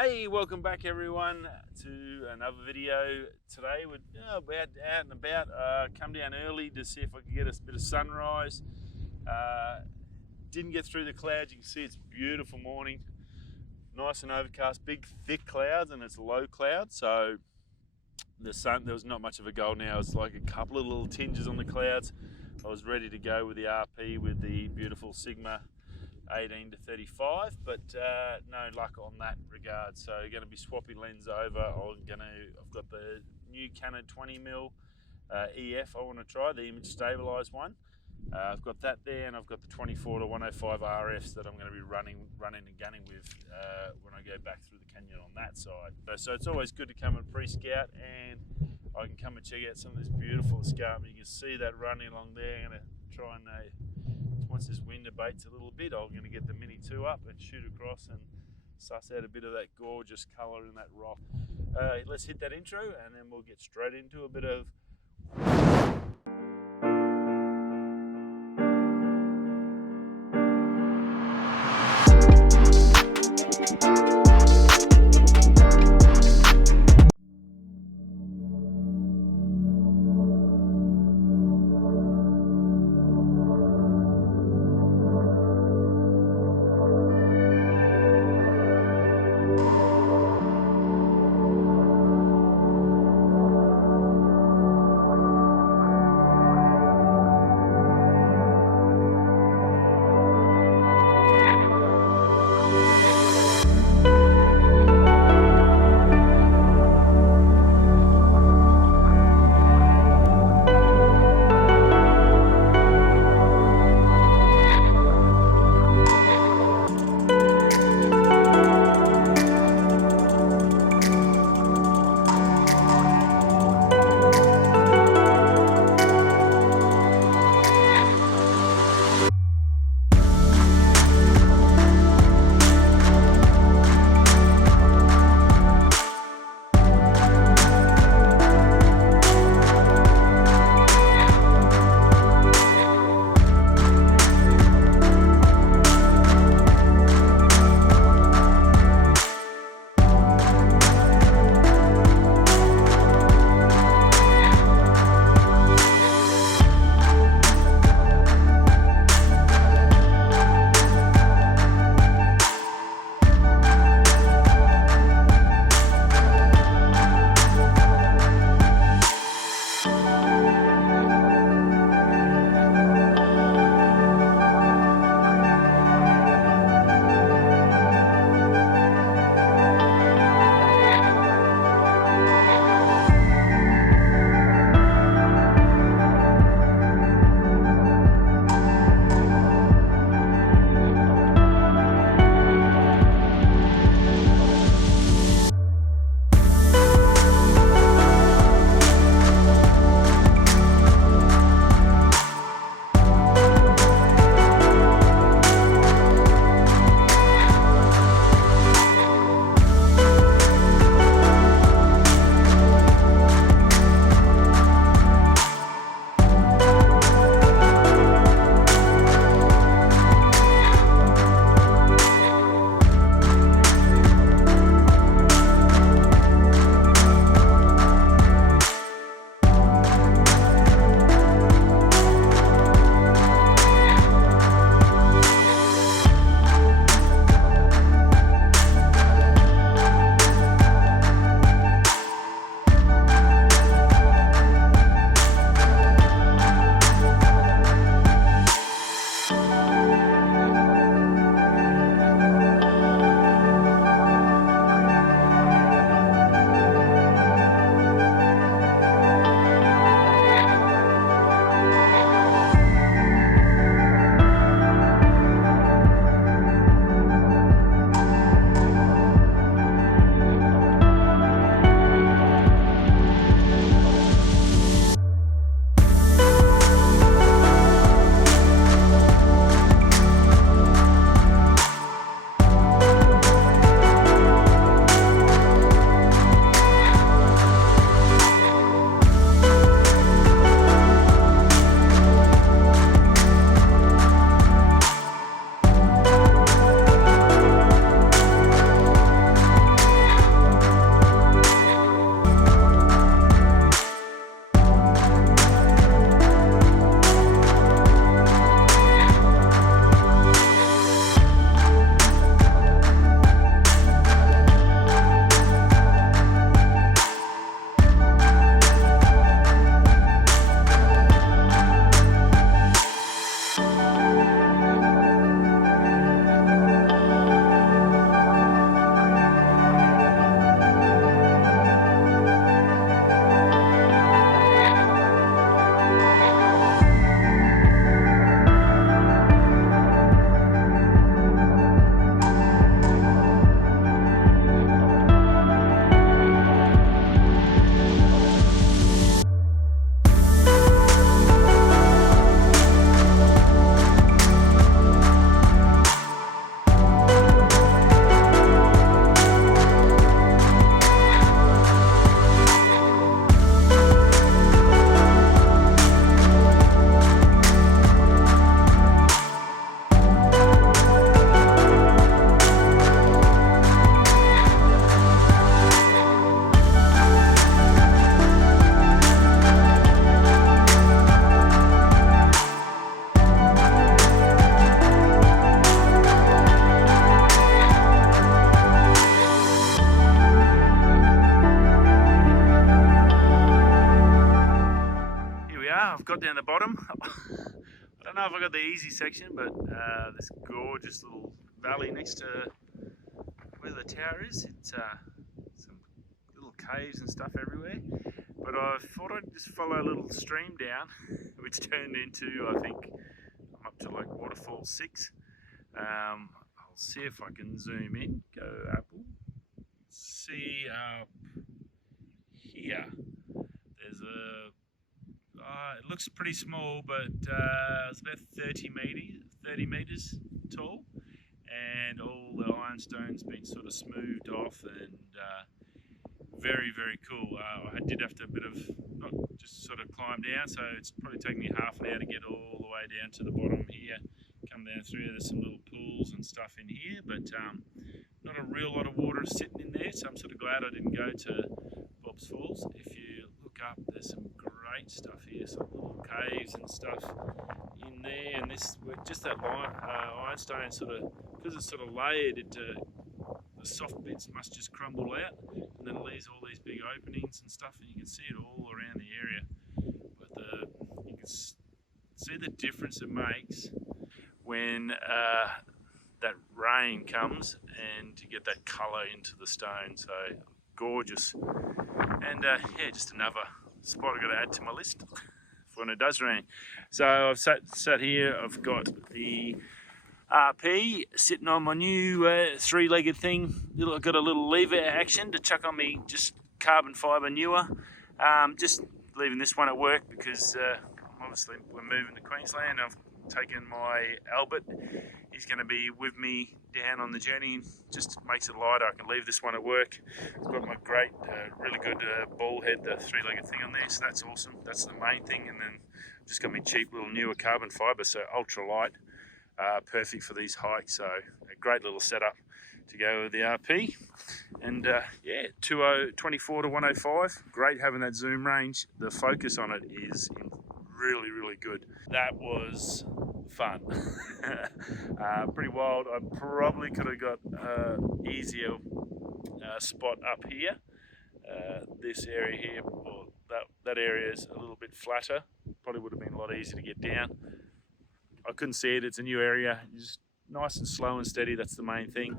Hey, welcome back everyone to another video. Today we're about out and about. Come down early to see if I can get a bit of sunrise. Didn't get through the clouds. You can see it's a beautiful morning. Nice and overcast, big thick clouds, and it's low cloud, so the sun, there was not much of a golden hour. It's like a couple of little tinges on the clouds. I was ready to go with the RP with the beautiful Sigma 18 to 35, but no luck on that regard. So going to be swapping lens over. I've got the new Canon 20mm EF I want to try, the image stabilized one. I've got that there, and I've got the 24 to 105 RFs that I'm going to be running and gunning with when I go back through the canyon on that side. So it's always good to come and pre-scout, and I can come and check out some of this beautiful escarpment. You can see that running along there. I'm going to try and once this wind abates a little bit, I'm going to get the Mini 2 up and shoot across and suss out a bit of that gorgeous colour in that rock. Let's hit that intro and then we'll get straight into a bit of got down the bottom. I don't know if I got the easy section, but this gorgeous little valley next to where the tower is, it's some little caves and stuff everywhere. But I thought I'd just follow a little stream down, which turned into, I think, I'm up to like waterfall 6. I'll see if I can zoom in. Go Apple. See up here. There's a. It looks pretty small, but it's about 30 meters tall, and all the ironstone's been sort of smoothed off, and very, very cool. I did have to not just sort of climb down, so it's probably taken me half an hour to get all the way down to the bottom here. Come down through. There's some little pools and stuff in here, but not a real lot of water sitting in there, so I'm sort of glad I didn't go to Bob's Falls. If you look up, there's some great stuff here, some little caves and stuff in there, and this just that ironstone sort of, because it's sort of layered into the soft bits, must just crumble out, and then it leaves all these big openings and stuff, and you can see it all around the area. But you can see the difference it makes when that rain comes and you get that colour into the stone. So gorgeous. And yeah, just another spot I've got to add to my list for when it does rain. So I've sat here, I've got the RP sitting on my new 3-legged thing. I've got a little lever action to chuck on me, just carbon fibre newer. Just leaving this one at work because obviously we're moving to Queensland. I've taken my Albert. He's going to be with me down on the journey. Just makes it lighter. I can leave this one at work. It's got my great, really good ball head, the 3-legged thing on there, so that's awesome. That's the main thing. And then just got me cheap little newer carbon fibre, so ultra light, perfect for these hikes. So a great little setup to go with the RP. And yeah, 24 to 105. Great having that zoom range. The focus on it is really, really good. That was fun. Pretty wild. I probably could have got easier spot up here. This area here, or that area is a little bit flatter. Probably would have been a lot easier to get down. I couldn't see it. It's a new area. Just nice and slow and steady. That's the main thing.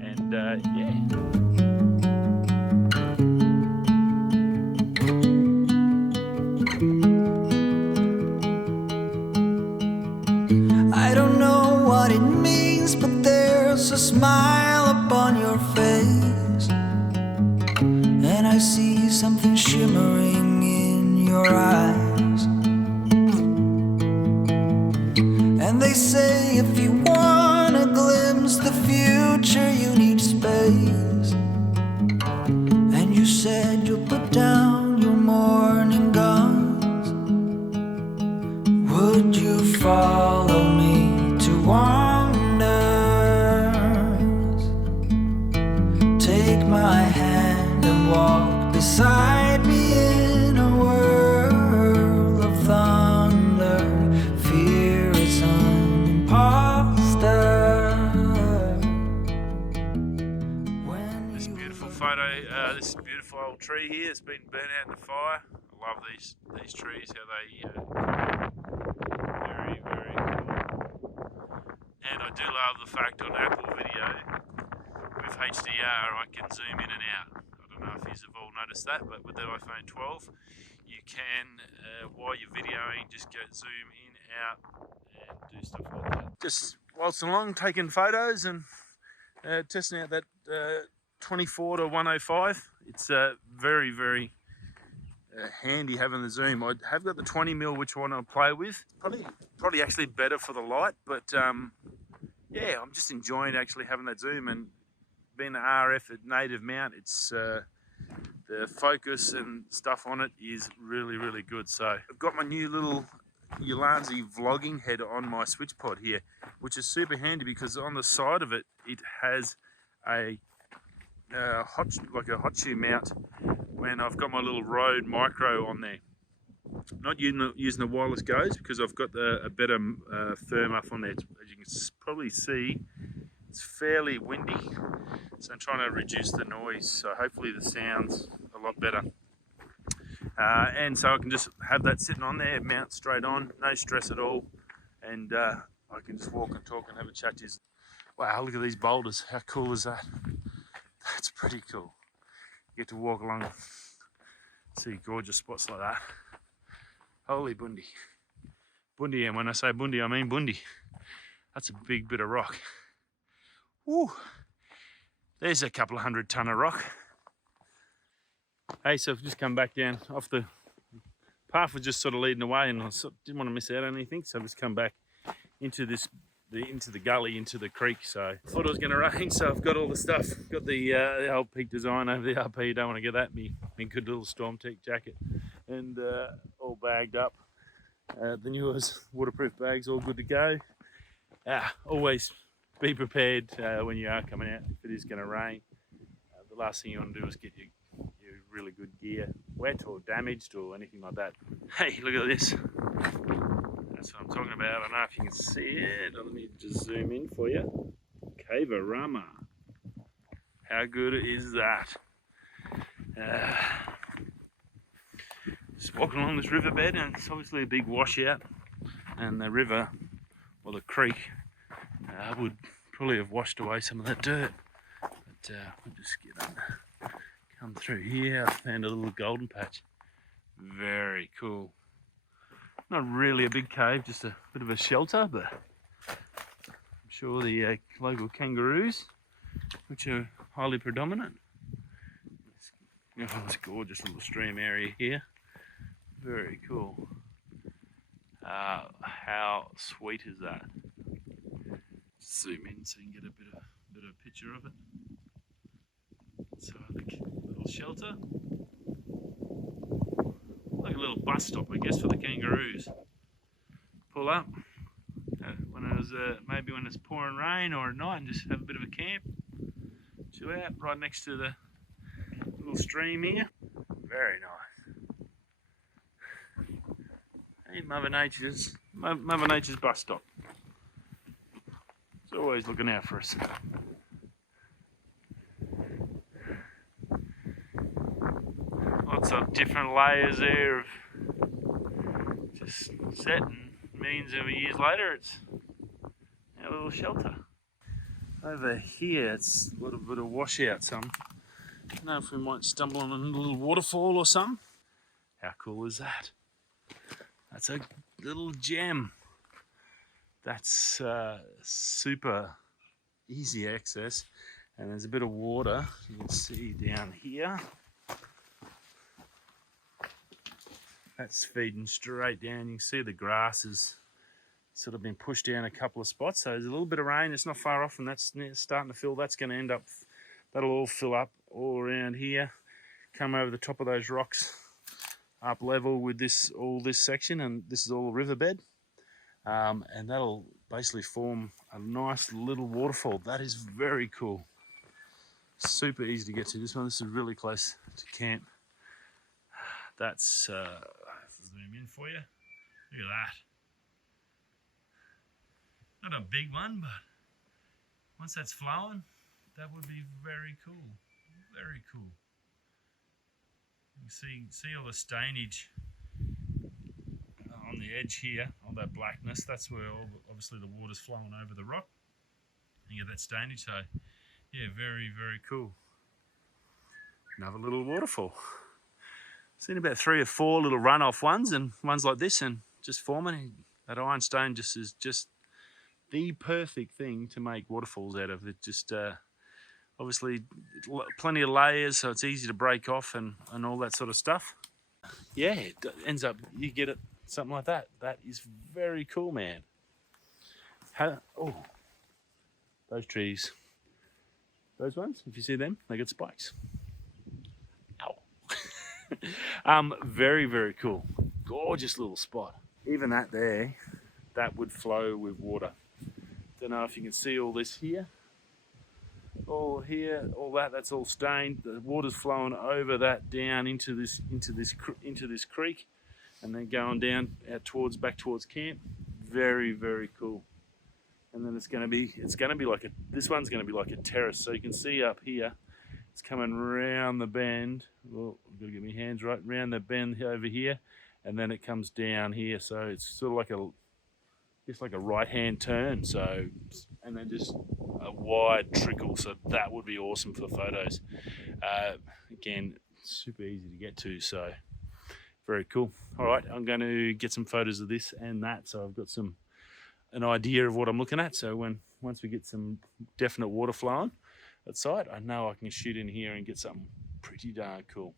And yeah. A smile upon your face, and I see something shimmering in your eyes. And they say if you want to glimpse the future, you need space. And you said you'll put down your morning guns. Would you follow me to wander? Take my hand and walk beside me in a world of thunder. Fear is an imposter. This beautiful photo, this beautiful old tree here has been burnt out in the fire. I love these trees, how they very, very cool. And I do love the fact on Apple Video, with HDR, I can zoom in and out. I don't know if you've all noticed that, but with the iPhone 12, you can, while you're videoing, just go zoom in, out, and do stuff like that. Just whilst along, taking photos and testing out that 24 to 105. It's very, very handy having the zoom. I have got the 20mm, which I want to play with. Probably actually better for the light, but yeah, I'm just enjoying actually having that zoom. And being an RF at native mount, it's the focus and stuff on it is really, really good. So I've got my new little Ulanzi vlogging head on my switch pod here, which is super handy because on the side of it, it has a hot shoe mount when I've got my little Rode Micro on there. Not using the wireless goes because I've got a better firm up on there. As you can probably see, it's fairly windy, so I'm trying to reduce the noise, so hopefully the sound's a lot better. and so I can just have that sitting on there, mount straight on, no stress at all, and I can just walk and talk and have a chat to you. Wow, look at these boulders. How cool is that? That's pretty cool. You get to walk along, see gorgeous spots like that. Holy Bundi. Bundi, and when I say Bundi, I mean Bundi. That's a big bit of rock. Woo! There's a couple of 100 ton of rock. Hey, so I've just come back down off the path, was just sort of leading away, and I didn't want to miss out on anything, so I've just come back into the gully, into the creek. So I thought it was going to rain, so I've got all the stuff. Got the old Peak Design over the RP. Don't want to get that. Me good little Storm Tech jacket, and all bagged up. The newest waterproof bags, all good to go. Always be prepared when you are coming out if it is going to rain. The last thing you want to do is get your really good gear wet or damaged or anything like that. Hey, look at this. That's what I'm talking about. I don't know if you can see it. Let me just zoom in for you. Pilbara. How good is that? Just walking along this riverbed, and it's obviously a big washout, and the river, or the creek, would probably have washed away some of that dirt. But we'll just get on, come through here. I found a little golden patch. Very cool. Not really a big cave, just a bit of a shelter, but I'm sure the local kangaroos, which are highly predominant. This gorgeous little stream area here. Very cool. How sweet is that? Zoom in so you can get a bit of a picture of it. So the little shelter, like a little bus stop, I guess, for the kangaroos. Pull up when it was maybe when it's pouring rain or at night, and just have a bit of a camp. Chill out right next to the little stream here. Very nice. Hey, Mother Nature's bus stop. It's always looking out for us. Lots of different layers there of just set, and millions of years later it's our little shelter. Over here it's a little bit of washout. I don't know if we might stumble on a little waterfall or something. How cool is that? That's a little gem. That's super easy access, and there's a bit of water you can see down here. That's feeding straight down. You can see the grass has sort of been pushed down a couple of spots, so there's a little bit of rain. It's not far off, and that's starting to fill. That's going to end up, that'll all fill up all around here, come over the top of those rocks, up level with all this section, and this is all a riverbed, and that'll basically form a nice little waterfall. That is very cool. Super easy to get to. This is really close to camp. That's zoom in for you. Look at that. Not a big one, but once that's flowing, that would be very cool. Very cool. You can see all the stainage on the edge here, all that blackness. That's where obviously the water's flowing over the rock. And you get that stainage. So, yeah, very, very cool. Another little waterfall. Seen about 3 or 4 little runoff ones, and ones like this, and just forming. That ironstone is just the perfect thing to make waterfalls out of. It just obviously plenty of layers, so it's easy to break off and all that sort of stuff. Yeah, it ends up, you get it, something like that. That is very cool, man. Oh, those trees, those ones, if you see them, they got spikes. Ow. Very, very cool. Gorgeous little spot. Even that there, that would flow with water. Don't know if you can see all this here. All here, all that's all stained. The water's flowing over that down into this creek, and then going down out back towards camp. Very, very cool. And then it's going to be like this one's going to be like a terrace. So you can see up here, It's coming round the bend. Well, I've got to get my hands right round the bend over here, and then it comes down here. So it's sort of like a right-hand turn. So, and then just a wide trickle. So that would be awesome for photos. Again, super easy to get to. So very cool. All right, I'm going to get some photos of this and that. So I've got an idea of what I'm looking at. So once we get some definite water flowing at site, I know I can shoot in here and get something pretty darn cool.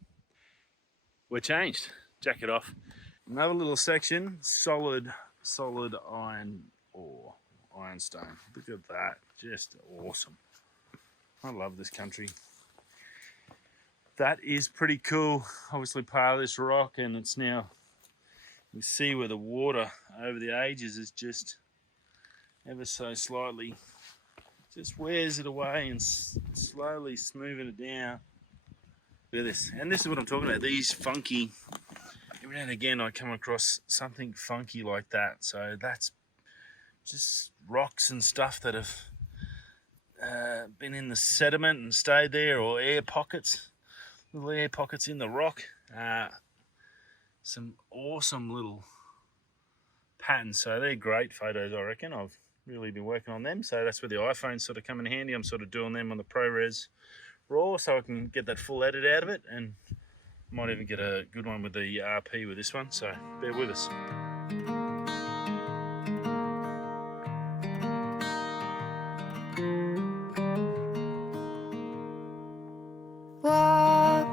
We're changed. Jack it off. Another little section, solid iron ore, ironstone. Look at that, just awesome. I love this country. That is pretty cool. Obviously part of this rock, and it's now, you see where the water over the ages is just ever so slightly just wears it away and slowly smoothing it down. Look at this. And this is what I'm talking about, these funky, every now and again I come across something funky like that. So that's just rocks and stuff that have been in the sediment and stayed there, or air pockets, little air pockets in the rock. Some awesome little patterns. So they're great photos, I reckon. I've really been working on them. So that's where the iPhones sort of come in handy. I'm sort of doing them on the ProRes RAW so I can get that full edit out of it, and might even get a good one with the RP with this one. So bear with us. Walk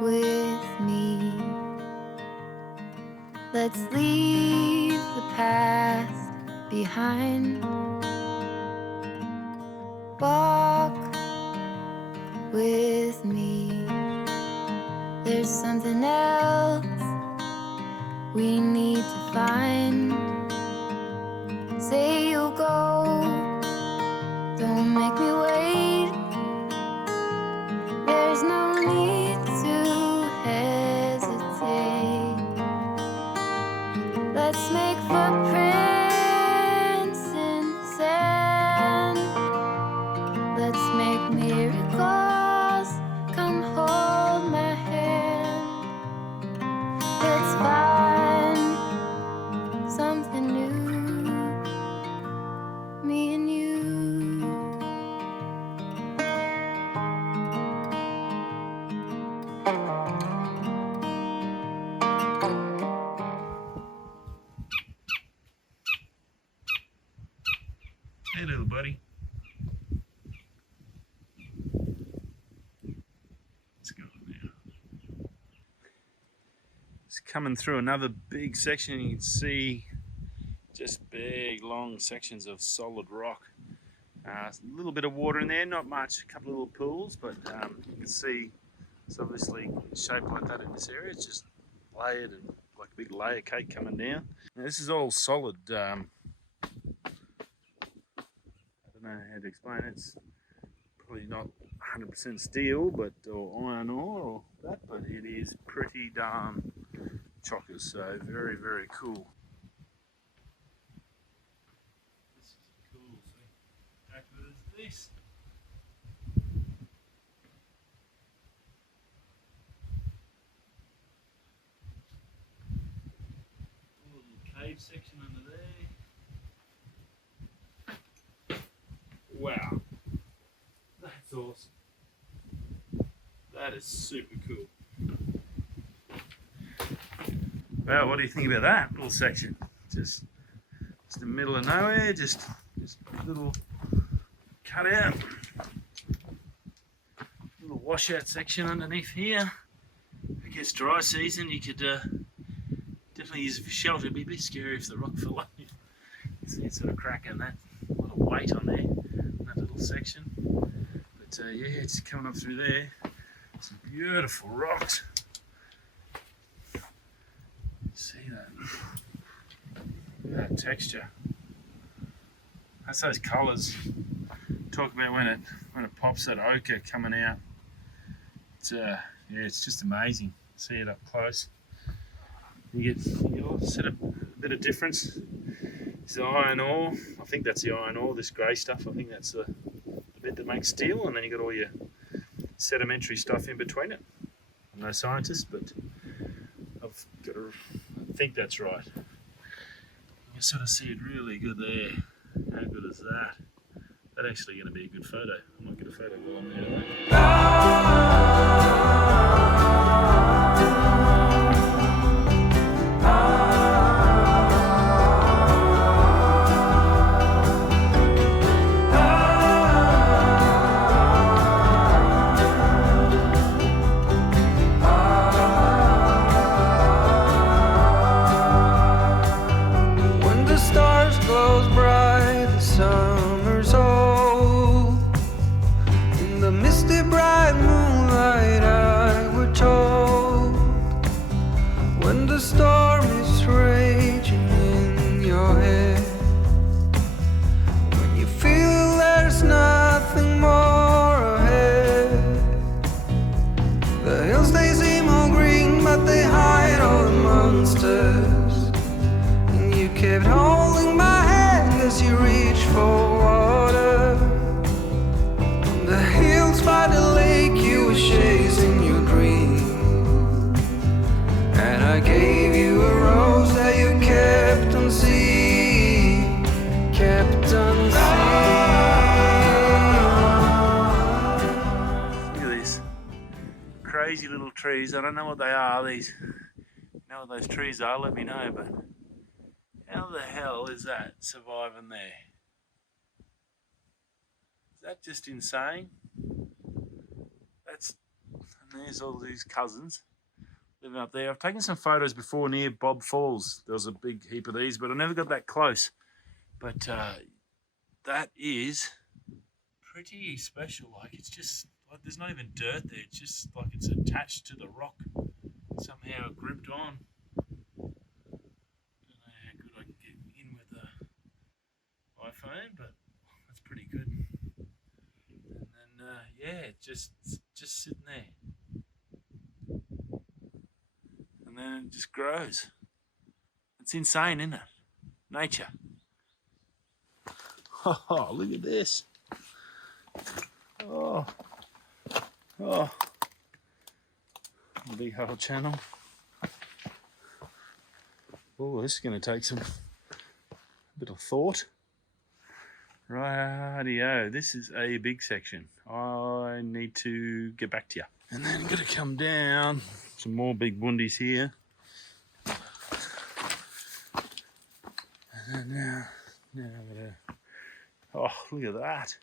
with me. Let's leave the past behind. Walk with me. There's something else we need to find. Say you'll go, don't make me wait. There's no need to hesitate. Let's make footprints in sand. Let's make miracles. Come hold my hand. Let's find something new, me and you. Hey little buddy. Let's go now. It's coming through another big section. You can see just big long sections of solid rock. A little bit of water in there, not much, a couple of little pools, but you can see it's obviously shaped like that in this area. It's just layered and like a big layer cake coming down. Now, this is all solid. I don't know how to explain it. It's probably not 100% steel, or iron ore or that, but it is pretty darn chockers. So very, very cool. This is cool. So how good is this? A little cave section under there. Wow, that's awesome. That is super cool. Well, what do you think about that little section? Just in the middle of nowhere, just a little cut out, little washout section underneath here. I guess dry season you could definitely use it for shelter. It'd be a bit scary if the rock fell on you. You see it sort of cracking that, a lot of weight on there, that little section. But yeah, it's coming up through there. Some beautiful rocks. See that? Look at that texture. That's those colours. Talk about when it pops, that ochre coming out. It's yeah, it's just amazing. See it up close. You see a bit of difference. It's the iron ore. I think that's the iron ore. This grey stuff. I think that's the bit that makes steel, and then you got all your sedimentary stuff in between it. I'm no scientist, but I think that's right. You can sort of see it really good there. How good is that? That's actually going to be a good photo. I might get a photo while I'm there. Crazy little trees. I don't know what they are. These, you know what those trees are? Let me know. But how the hell is that surviving there? Is that just insane? And there's all these cousins living up there. I've taken some photos before near Bob Falls. There was a big heap of these, but I never got that close. But that is pretty special. Like, it's just like there's not even dirt there. It's just like it's attached to the rock, somehow gripped on. Don't know how good I can get in with the iPhone, but that's pretty good. And then yeah, just sitting there, and then it just grows. It's insane, isn't it? Nature. Oh, look at this. Oh, big hole channel. Oh, this is going to take some bit of thought. Rightio, this is a big section. I need to get back to you. And then I'm going to come down. Some more big bundies here. And then now I'm going to... Oh, look at that.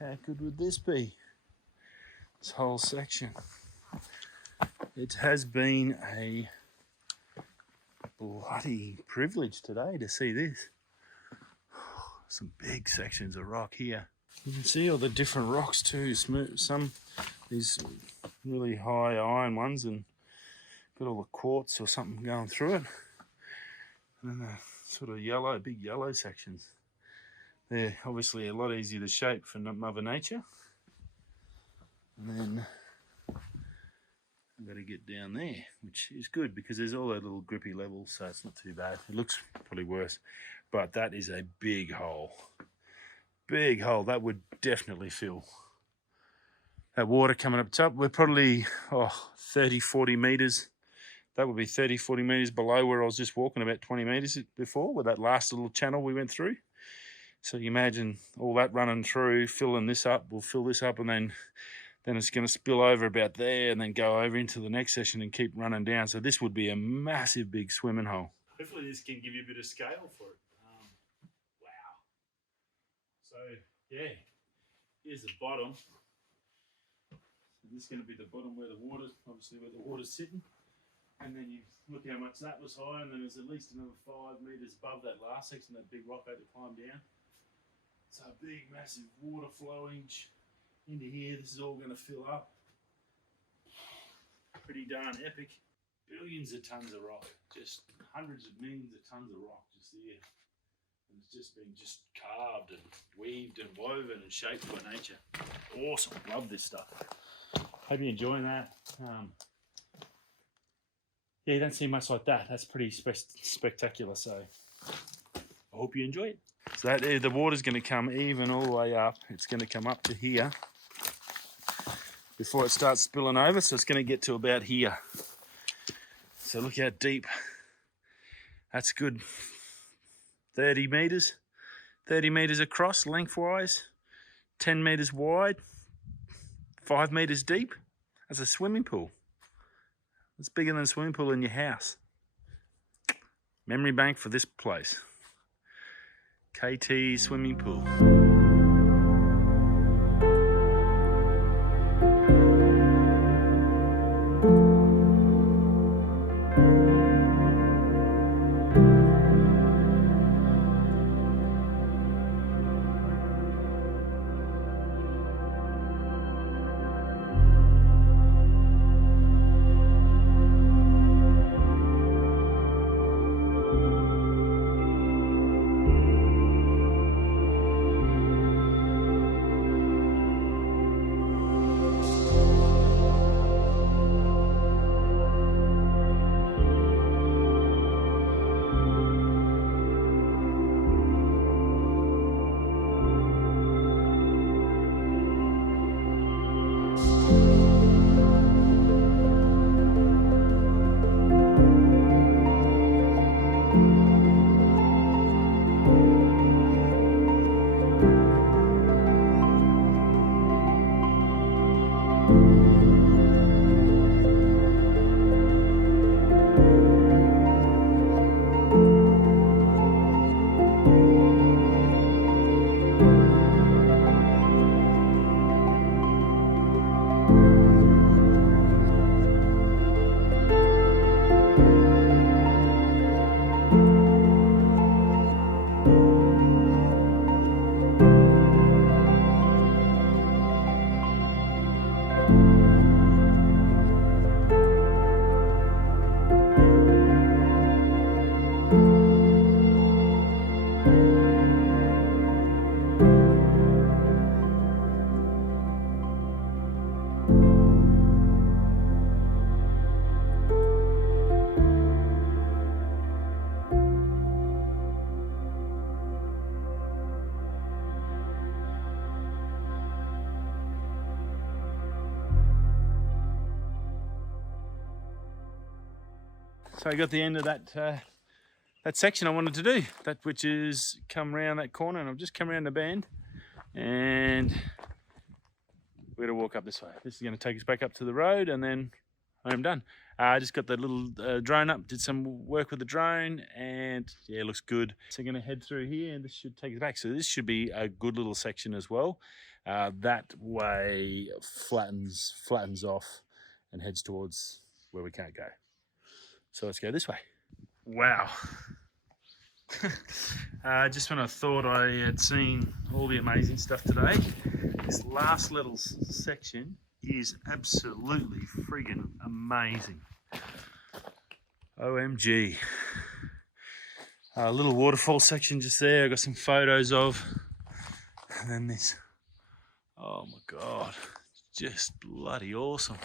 How good would this be? This whole section. It has been a bloody privilege today to see this. Some big sections of rock here. You can see all the different rocks too. Some these really high iron ones, and got all the quartz or something going through it. And then the sort of yellow, big yellow sections. They're obviously a lot easier to shape for Mother Nature. And then I've got to get down there, which is good because there's all that little grippy levels, so it's not too bad. It looks probably worse, but that is a big hole. Big hole. That would definitely fill. That water coming up top, we're probably 30, 40 metres. That would be 30, 40 metres below where I was just walking, about 20 metres before, with that last little channel we went through. So you imagine all that running through, filling this up, we'll fill this up, and then it's going to spill over about there and then go over into the next session and keep running down. So this would be a massive big swimming hole. Hopefully this can give you a bit of scale for it. Wow. So yeah, here's the bottom. So this is going to be the bottom where the water, obviously where the water's sitting. And then you look how much that was high, and then there's at least another 5 metres above that last section, that big rock I had to climb down. So a big, massive water flowing into here. This is all going to fill up. Pretty darn epic. Billions of tons of rock. Just hundreds of millions of tons of rock just here. And it's just been carved and weaved and woven and shaped by nature. Awesome. Love this stuff. Hope you're enjoying that. Yeah, you don't see much like that. That's pretty spectacular. So I hope you enjoy it. So that the water's going to come even all the way up. It's going to come up to here. before it starts spilling over. So it's going to get to about here. So look how deep. That's good. 30 metres. 30 metres across lengthwise. 10 metres wide. 5 metres deep. That's a swimming pool. It's bigger than a swimming pool in your house. Memory bank for this place. KT swimming pool. So I got the end of that section I wanted to do, that which is come around that corner, and I've just come around the bend, and we're going to walk up this way. This is going to take us back up to the road, and then I'm done. I just got the little drone up, did some work with the drone, and yeah, it looks good. So I'm going to head through here, and this should take us back. So this should be a good little section as well. That way flattens off and heads towards where we can't go. So let's go this way. Wow. Just when I thought I had seen all the amazing stuff today, this last little section is absolutely friggin' amazing. OMG. A little waterfall section just there, I got some photos of. And then this. Oh my God, just bloody awesome.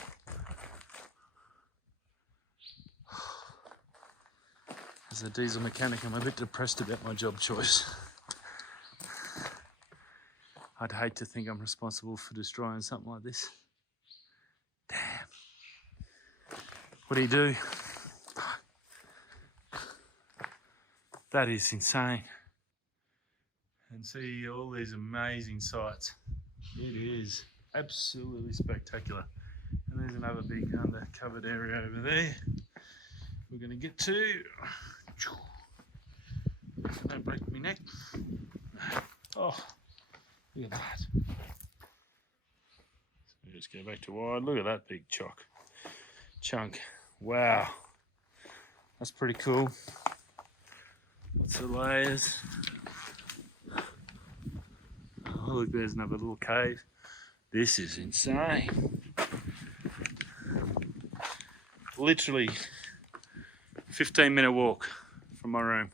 As a diesel mechanic, I'm a bit depressed about my job choice. I'd hate to think I'm responsible for destroying something like this. Damn. What do? That is insane. And see all these amazing sights. It is absolutely spectacular. And there's another big undercovered area over there we're going to get to. Don't break my neck. Oh, look at that. So just go back to wide. Look at that big chunk. Wow, that's pretty cool. Lots of layers. Oh, look, there's another little cave. This is insane. Literally 15-minute walk from my room.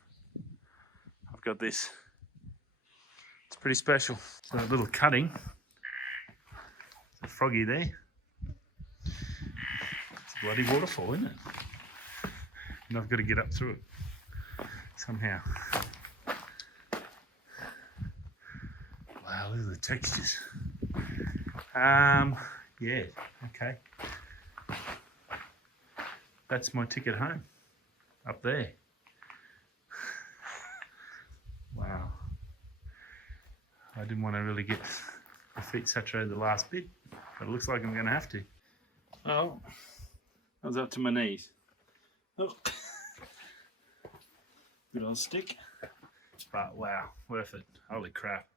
I've got this. It's pretty special. So a little cutting. There's a froggy there. It's a bloody waterfall, isn't it? And I've got to get up through it somehow. Wow, look at the textures. Yeah, okay. That's my ticket home, up there. Wow. I didn't want to really get the feet saturated the last bit, but it looks like I'm going to have to. Oh, I was up to my knees. Oh. Bit on stick. But wow, worth it. Holy crap.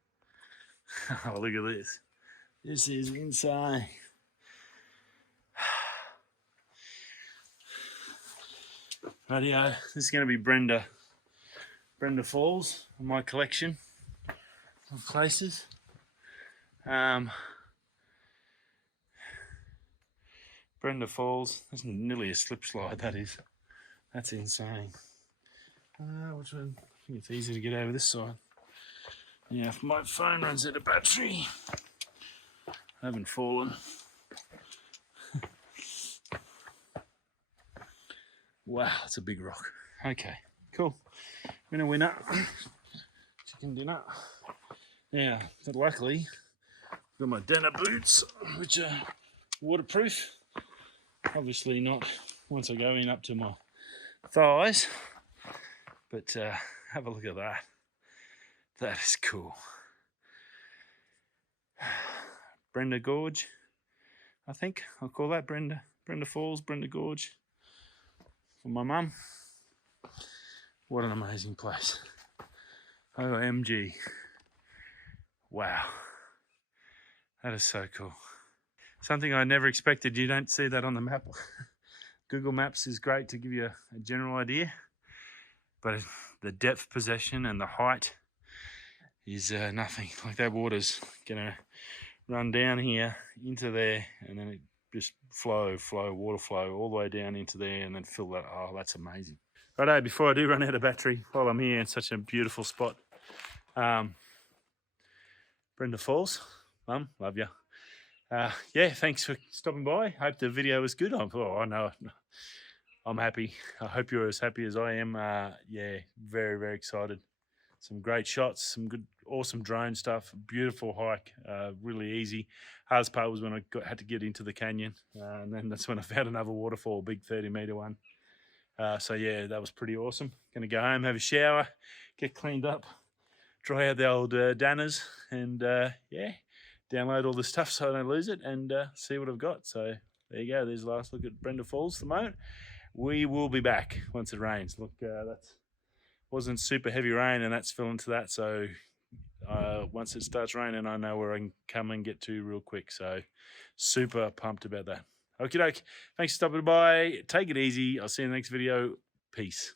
Oh, look at this. This is insane. Rightio, this is going to be Brenda Falls in my collection of places. Brenda Falls. That's nearly a slip slide, that is. That's insane. Which one? I think it's easy to get over this side. Yeah, if my phone runs out of battery, I haven't fallen. Wow, it's a big rock. Okay, cool. Winner. Chicken dinner. Yeah, but luckily, got my dinner boots, which are waterproof. Obviously not once I go in up to my thighs, but have a look at that. That is cool. Brenda Gorge, I think I'll call that Brenda Falls, Brenda Gorge for my mum. What an amazing place. OMG. Wow. That is so cool. Something I never expected. You don't see that on the map. Google Maps is great to give you a general idea, but the depth perception and the height is nothing. Like that water's gonna run down here into there, and then it just water flow all the way down into there, and then fill that. Oh, that's amazing. Righto, before I do run out of battery while I'm here in such a beautiful spot, Brenda Falls, Mum, love you. Yeah, thanks for stopping by. Hope the video was good. I know I'm happy. I hope you're as happy as I am. Yeah, very, very excited. Some great shots, some good, awesome drone stuff. Beautiful hike, really easy. Hardest part was when I had to get into the canyon, and then that's when I found another waterfall, big 30-meter one. So yeah, that was pretty awesome. Gonna go home, have a shower, get cleaned up, dry out the old Danners, and yeah, download all the stuff so I don't lose it, and see what I've got. So there you go. There's the last look at Brenda Falls at the moment. We will be back once it rains. Look, that's wasn't super heavy rain, and that's fell into that. So once it starts raining, I know where I can come and get to real quick. So super pumped about that. Okie doke. Thanks for stopping by. Take it easy. I'll see you in the next video. Peace.